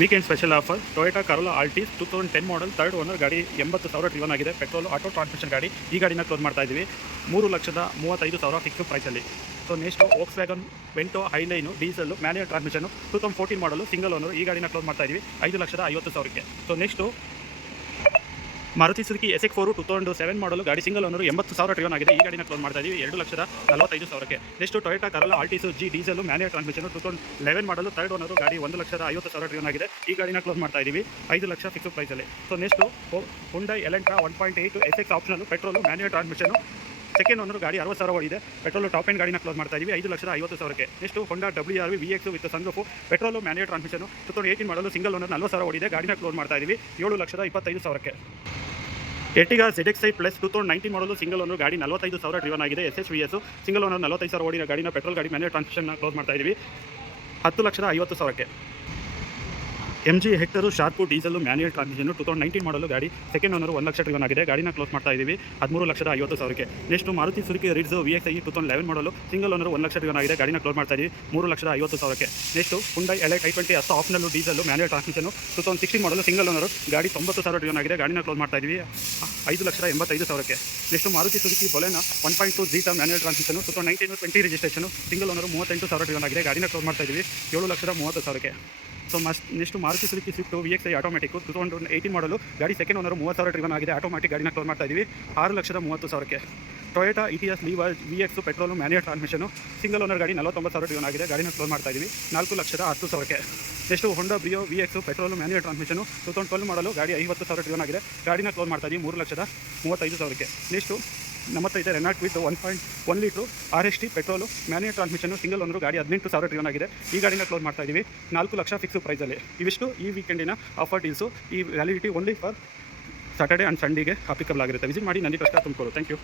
Weekend special offer Toyota Corolla Altis 2010 ಮಾಡಲ್ third owner ಗಾಡಿ 80,000 driven ಆಗಿದೆ. Petrol auto transmission ಗಾಡಿ. ಈ ಗಾಡಿನ ಕ್ಲೋಸ್ ಮಾಡ್ತಾ ಇದ್ದೀವಿ 3,35,000 ಫಿಕ್ಸ್ ಪ್ರೈಸಲ್ಲಿ. So next Volkswagen Vento highline diesel manual transmission 2014 model single owner. ಈ ಗಾಡಿನ ಕ್ಲೋಸ್ ಮಾಡ್ತಾ ಇದ್ದೀವಿ 5,50,000ಕ್ಕೆ. So next Maruti Suzuki SX4 2007 ಮಾಡಲು ಗಾಡಿ ಸಿಂಗಲ್ ಓನರು 80,000 ಡ್ರಿವನ್ ಆಗಿದೆ. ಈ ಗಾಡಿನ ಕ್ಲೋಸ್ ಮಾಡ್ತಾ ಇದ್ದೀವಿ 2,45,000ಕ್ಕೆ. Next Toyota Corolla Altis G diesel manual transmission 2011 model third owner ಗಾಡಿ 1,50,000 ಡ್ರಿವನ್ ಆಗಿದೆ. ಈ ಗಾಡಿನ ಕ್ಲೋಸ್ ಮಾಡ್ತಾ ಇದ್ದೀವಿ 5 ಲಕ್ಷ ಫಿಕ್ಸ್ ಪ್ರೈಸಲ್ಲಿ. So next Hyundai Elantra 1.8 SX optional petrol manual transmission second owner ಗಾಡಿ 60,000 ಓಡಿದೆ. ಪೆಟ್ರೋಲು ಟಾಪ್ ಎಂಡ್ ಗಾಡಿನ ಕ್ಲೋಸ್ ಮಾಡ್ತಾ ಇದ್ದೀವಿ 5,50,000ಕ್ಕೆ. Next Honda WRV VX with sunroof petrol manual transmission 2018 model single owner 40,000 ಓಡಿದೆ. ಗಾಡಿನ ಕ್ಲೋಸ್ ಮಾಡ್ತಾ ಇದ್ದೀವಿ 7,25,000ಕ್ಕೆ. ಎರ್ಟಿಗಾ ZXi ಪ್ಲಸ್ 2019 ಮಾಡಲು ಸಿಂಗಲ್ ಓನರ್ ಗಾಡಿ 45,000 ಡ್ರಿವನ್ ಆಗಿದೆ. SSVS ಸಿಂಗಲ್ ಓನರ್ 45,000 ಓಡಿನ ಗಾಡಿನ ಪೆಟ್ರೋಲ್ ಗಾಡಿ ಮ್ಯಾನ್ಯುಯಲ್ ಟ್ರಾನ್ಸ್ಮಿಷನ್ ಕ್ಲೋಸ್ ಮಾಡ್ತಾ ಇದ್ದೀವಿ 10,50,000ಕ್ಕೆ. MG hectare sharp diesel manual transmission 2019 ಮಾಡಲು ಗಾಡಿ ಸೆಕೆಂಡ್ ಓನರು 1 ಲಕ್ಷ ಡ್ರಿವನ್ ಆಗಿದೆ. ಗಾಡಿನ ಕ್ಲೋಸ್ ಮಾಡ್ತಾ ಇದ್ದೀವಿ 13,50,000ಕ್ಕೆ. ನೆಕ್ಸ್ಟ್ ಮಾರುತಿ ಸುಜುಕಿ ರಿಡ್ಸ್ VXi 2011 ಮಾಡಲು ಸಿಂಗಲ್ ಓನರು 1 ಲಕ್ಷ ಡ್ರಿವನ್ ಆಗಿದೆ. ಗಾಡಿನ ಕ್ಲೋಸ್ ಮಾಡ್ತಾ ಇದ್ದೀವಿ 3,50,000ಕ್ಕೆ. ನೆಕ್ಸ್ಟ್ ಹುಂಡೈ ಎಲೆಕ್ಟ್ i20 ಅಷ್ಟು ಆಪ್ಷನಲ್ಲು ಡೀಸೆಲ್ ಮ್ಯಾನ್ಯುಯಲ್ ಟ್ರಾನ್ಸ್ಮಿಷನ್ 2016 ಮಾಡಲು ಸಿಂಗಲ್ ಓನರು ಗಾಡಿ 90,000 ಡ್ರಿವನ್ ಆಗಿದೆ. ಗಾಡಿನ ಕ್ಲೋಸ್ ಮಾಡ್ತಾ ಇದ್ದೀವಿ 5,85,000ಕ್ಕೆ. Next Maruti Suzuki Baleno 1.2 Zeta manual transmission 2019-20 registration single owner 38,000 driven ಆಗಿದೆ. ಗಾಡಿನ ಕ್ಲೋಸ್ ಮಾಡ್ತಾ ಇದ್ದೀವಿ 7,30,000ಕ್ಕೆ. So next Maruti Suzuki Swift VXi automatic 2018 model ಗಾಡಿ ಸೆಕೆಂಡ್ ಓನರು 30,000 ಡ್ರಿವನ್ ಆಗಿದೆ. ಆಟೋಮೆಟಿಕ್ ಗಾಡಿನ ಕ್ಲೋಸ್ ಮಾಡ್ತಾ ಇದ್ದೀವಿ 6,30,000ಕ್ಕೆ. Toyota Etios Liva VX petrol manual transmission single owner ಗಾಡಿ 49,000 ಡ್ರಿವನ್ ಆಗಿದೆ. ಗಾಡಿನ ಕ್ಲೋಸ್ ಮಾಡ್ತಾ ಇದ್ದೀವಿ 4,10,000ಕ್ಕೆ. Next Honda Brio VX petrol manual transmission 2012 ಮಾಡಲು ಗಾಡಿ 50,000 ಡ್ರಿವನ್ ಆಗಿದೆ. ಗಾಡಿನ ಕ್ಲೋಸ್ ಮಾಡ್ತಾ ಇದ್ದೀವಿ 3,35,000ಕ್ಕೆ. ನೆಕ್ಸ್ಟು ನಮ್ಮತ್ತೈತೆ Renault Kwid 1.1 litre RST petrol manual transmission single owner ಗಾಡಿ 18,000 ಡ್ರಿವನ್ ಆಗಿದೆ. ಈ ಗಾಡಿನ ಕ್ಲೋಸ್ ಮಾಡ್ತಾ ಇದ್ದೀವಿ 4 ಲಕ್ಷ ಫಿಕ್ಸ್ ಪ್ರೈಸಲ್ಲಿ. ಇವಿಷ್ಟು ಈ ವೀಕೆಂಡಿನ ಆಫರ್ ಡೀಲ್ಸು. ಈ validity only for Saturday and ಸಂಡೇಗೆ ಅಪ್ಲಿಕಬಲ್ ಆಗಿರುತ್ತೆ. ವಿಸಿಟ್ ಮಾಡಿ ನಂದಿ ಕಷ್ಟ ತುಮಕೂರು. Thank you.